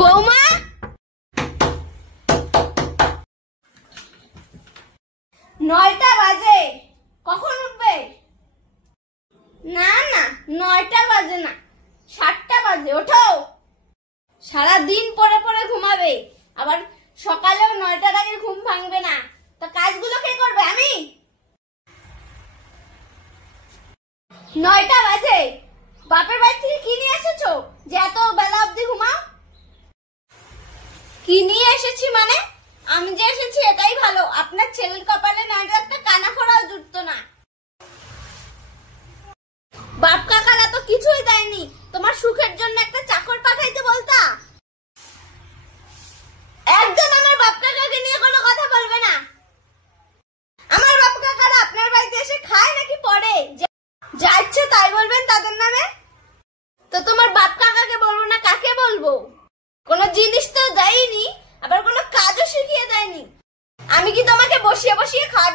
বৌমা, 9টা বাজে, কখন উঠবে? না না, 9টা বাজে না, 7টা বাজে। ওঠো। সারাদিন পরে পরে ঘুমাবে, আবার সকালেও 9টার আগে ঘুম ভাঙবে না। তো কাজগুলো কে করবে? আমি। 9টা বাজে, বাপের বাড়ি থেকে কি নিয়ে এসেছো যে এত বেলা অবধি ঘুমাও? কি নিয়ে এসেছি মানে? আমি যে এসেছি এটাই ভালো। আপনার ছেলের কপালে নয়তো একটা কানা খোড়াও জুটতো না। বাপ কাকারা তো কিছুই দেয়নি, তোমার সুখের জন্য একটা চাকর পাঠাইতে বলতা। একদম আমার বাপ কাকাকে নিয়ে কোনো কথা বলবে না। আমার বাপ কাকারা আপনার বাড়িতে এসে খায় নাকি পড়ে? যা ইচ্ছে তাই বলবেন তাদের নামে। তো তোমার বাপ কাকাকে বলবো না কাকে বলবো? কোনো জিনিস তো দেয়নি, আবার কোনো কাজও শিখিয়ে দেয়নি। আমি কি তোমাকে বসিয়ে বসিয়ে খাওয়াতে